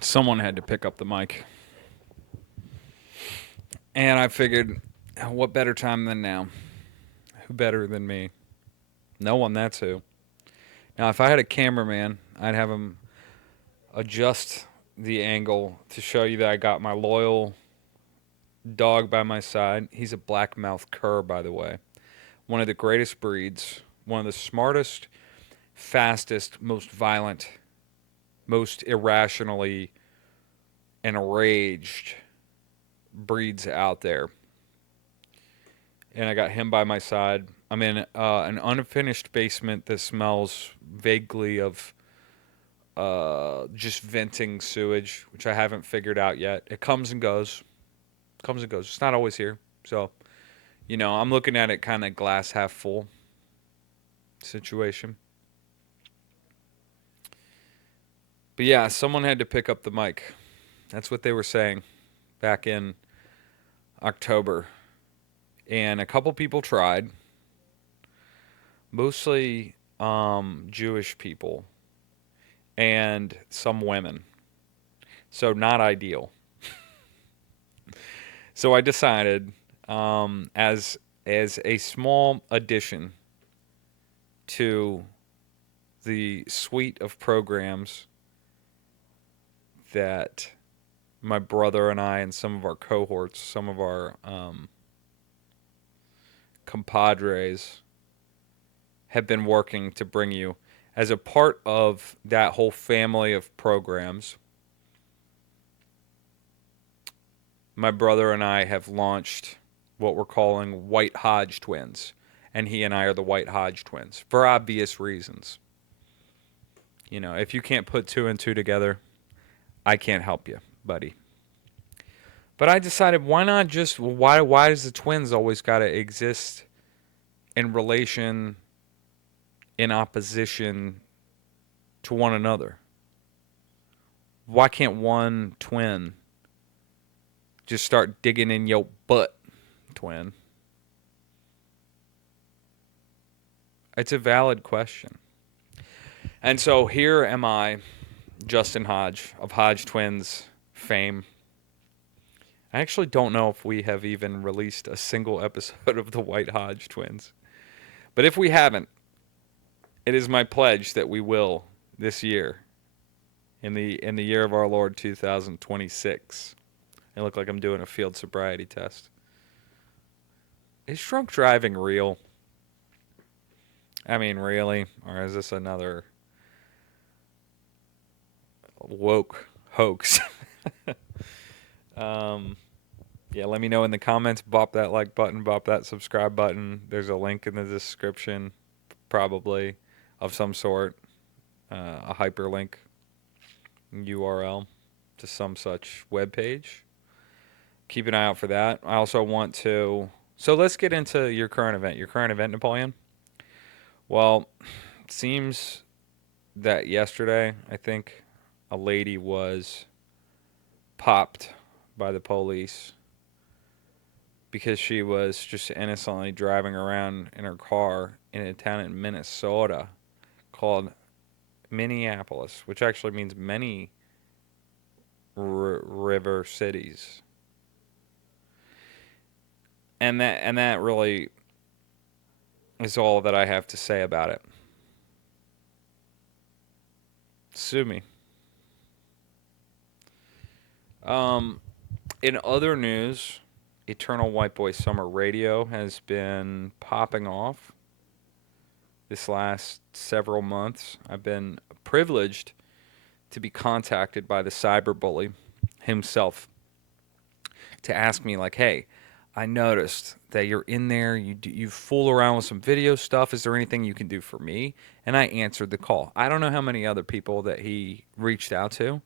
Someone had to pick up the mic. And I figured, what better time than now? Who better than me? No one, that's who. Now, if I had a cameraman, I'd have him adjust the angle to show you that I got my loyal dog by my side. He's a blackmouth cur, by the way. One of the greatest breeds, one of the smartest, fastest, most violent, most irrationally enraged breeds out there. And I got him by my side. I'm in an unfinished basement that smells vaguely of just venting sewage, which I haven't figured out yet. It comes and goes. Comes and goes. It's not always here. So, I'm looking at it kind of glass half full situation. But yeah, someone had to pick up the mic. That's what they were saying back in October. And a couple people tried, mostly Jewish people and some women. So, not ideal. So, I decided as a small addition to the suite of programs that my brother and I and some of our cohorts, some of our compadres have been working to bring you as a part of that whole family of programs. My brother and I have launched what we're calling White Hodge Twins, and he and I are the White Hodge Twins for obvious reasons. If you can't put two and two together, I can't help you, buddy. But I decided, why not just why does the twins always got to exist in relation, in opposition to one another? Why can't one twin just start digging in your butt, twin? It's a valid question. And so here am I, Justin Hodge of Hodge Twins fame. I actually don't know if we have even released a single episode of the White Hodge Twins. But if we haven't, it is my pledge that we will this year, in the year of our Lord 2026. I look like I'm doing a field sobriety test. Is drunk driving real? I mean, really? Or is this another woke hoax? Yeah, let me know in the comments. Bop that like button, bop that subscribe button. There's a link in the description, probably, of some sort, a hyperlink URL to some such web page. Keep an eye out for that. I also want to. So let's get into your current event. Your current event, Napoleon. Well, it seems that yesterday, I think, a lady was popped by the police because she was just innocently driving around in her car in a town in Minnesota called Minneapolis, which actually means many river cities. And that really is all that I have to say about it. Sue me. Um, in other news, Eternal White Boy Summer Radio has been popping off this last several months. I've been privileged to be contacted by the cyberbully himself to ask me, like, hey, I noticed that you're in there. You fool around with some video stuff. Is there anything you can do for me? And I answered the call. I don't know how many other people that he reached out to.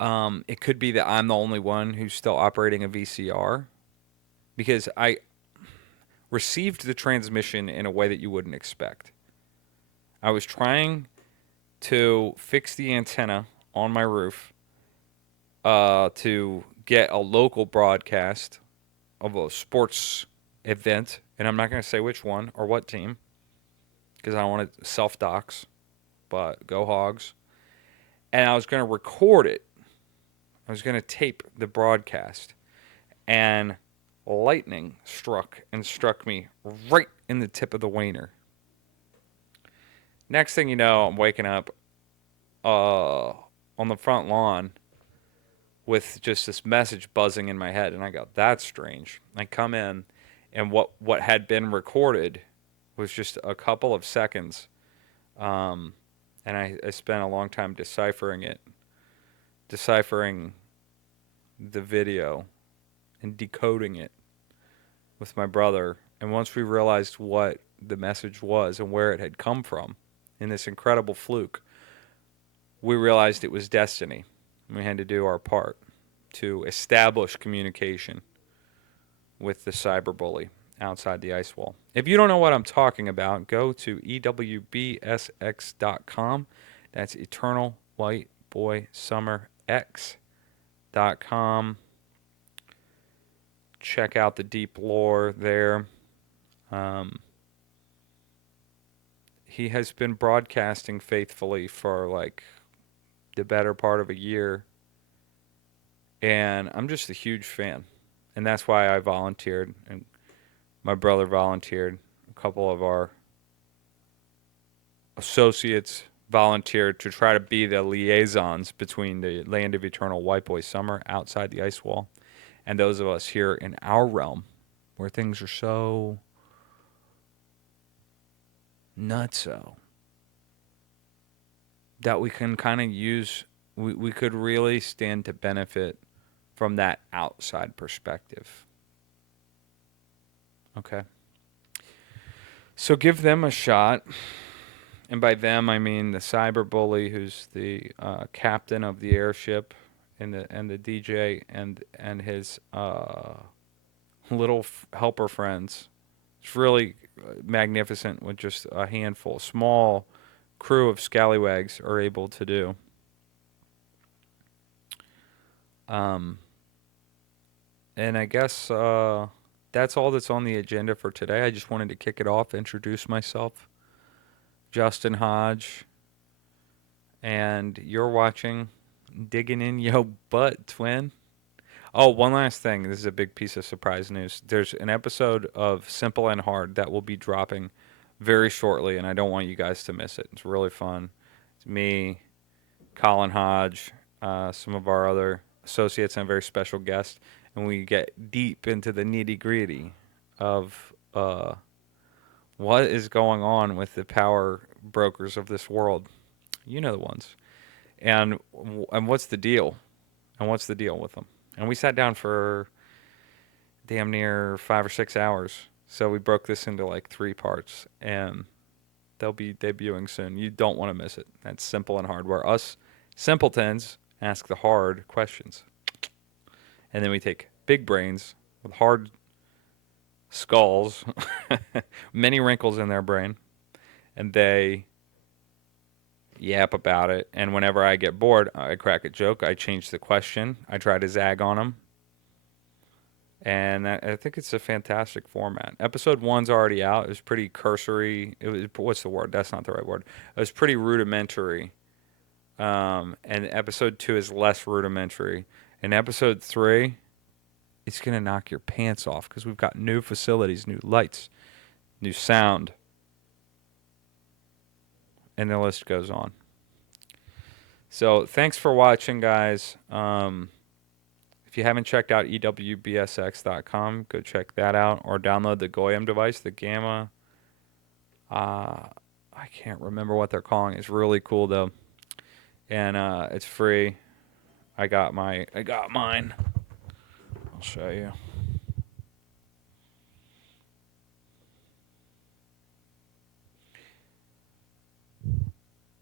It could be that I'm the only one who's still operating a VCR, because I received the transmission in a way that you wouldn't expect. I was trying to fix the antenna on my roof to get a local broadcast of a sports event, and I'm not going to say which one or what team because I don't want to self dox, but go Hogs. And I was going to record it I was going to tape the broadcast, and lightning struck me right in the tip of the wiener. Next thing you know, I'm waking up on the front lawn with just this message buzzing in my head, and I go, "That's strange." I come in, and what had been recorded was just a couple of seconds, um, and I spent a long time deciphering the video and decoding it with my brother. And once we realized what the message was and where it had come from, in this incredible fluke, we realized it was destiny. We had to do our part to establish communication with the cyberbully outside the ice wall. If you don't know what I'm talking about, go to ewbsx.com. That's Eternal White Boy Summer X.com. Check out the deep lore there. He has been broadcasting faithfully for like the better part of a year, and I'm just a huge fan. And that's why I volunteered, and my brother volunteered. A couple of our associates volunteered to try to be the liaisons between the land of eternal White Boy Summer outside the ice wall and those of us here in our realm where things are so nutso that we can kind of use, we could really stand to benefit from that outside perspective. Okay. So give them a shot. And by them, I mean the cyberbully who's the captain of the airship and the DJ and his little helper friends. It's really magnificent what just a handful, small crew of scallywags are able to do. And I guess that's all that's on the agenda for today. I just wanted to kick it off, introduce myself. Justin Hodge. And you're watching Digging in Yo Butt, Twin. Oh, one last thing. This is a big piece of surprise news. There's an episode of Simple and Hard that will be dropping very shortly, and I don't want you guys to miss it. It's really fun. It's me, Colin Hodge, some of our other associates, and a very special guest, and we get deep into the nitty gritty of what is going on with the power brokers of this world. You know the ones. And what's the deal? And what's the deal with them? And we sat down for damn near 5 or 6 hours. So we broke this into like 3 parts, and they'll be debuting soon. You don't want to miss it. That's Simple and Hard, where us simpletons ask the hard questions. And then we take big brains with hard skulls, many wrinkles in their brain, and they yap about it. And whenever I get bored, I crack a joke. I change the question. I try to zag on them. And I think it's a fantastic format. Episode 1's already out. It was pretty cursory. It was, what's the word? That's not the right word. It was pretty rudimentary. And episode 2 is less rudimentary. And episode 3, it's going to knock your pants off because we've got new facilities, new lights, new sound. And the list goes on. So thanks for watching, guys. If you haven't checked out ewbsx.com, go check that out. Or download the Goyam device, the Gamma. I can't remember what they're calling it. It's really cool, though. And it's free. I got mine. I'll show you.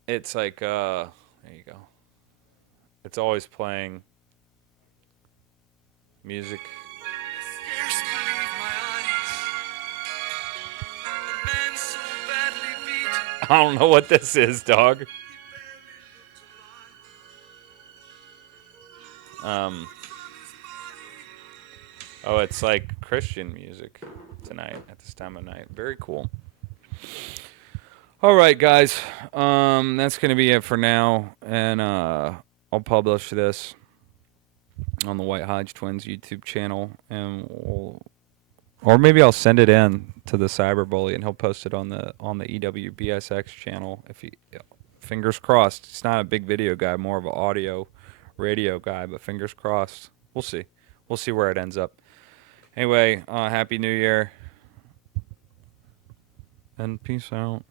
It's like, there you go. It's always playing music. I don't know what this is, dog. Oh, it's like Christian music tonight at this time of night. Very cool. All right, guys. That's going to be it for now. And I'll publish this on the White Hodge Twins YouTube channel, and or maybe I'll send it in to the cyberbully, and he'll post it on the EWBSX channel. If he, fingers crossed. He's not a big video guy, more of an audio, radio guy, but fingers crossed. We'll see. We'll see where it ends up. Anyway, Happy New Year, and peace out.